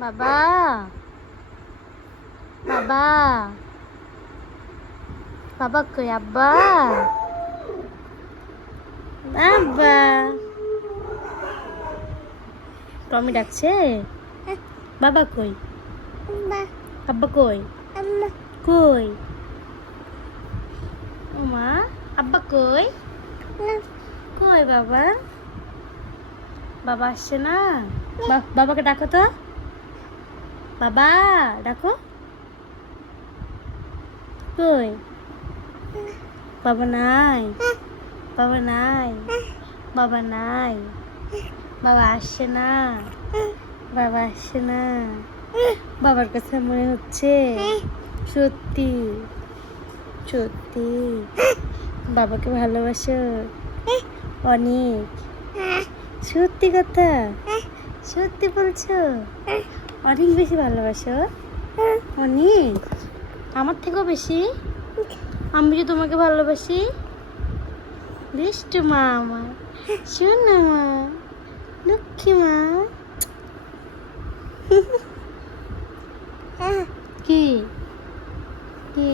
বাবা বাবা বাবা কই আব্বা আব্বা টমি ডাকছে বাবা কই আব্বা কই কই ওমা আব্বা কই কই বাবা বাবা আসছে না বাবাকে ডাকো তো বাবা ডাকো কই বাবা নাই বাবা নাই বাবা নাই বাবা আসছে না বাবা আসছে না বাবার কাছে মনে হচ্ছে সত্যি সত্যি বাবাকে ভালোবাসো অনেক সত্যি কথা সত্যি বলছো অনেক বেশি ভালোবাসো অনেক আমার থেকেও বেশি আমি যে তোমাকে ভালোবাসি দুষ্টু মা আমার শোনো মা লক্ষ্মী মা কি কি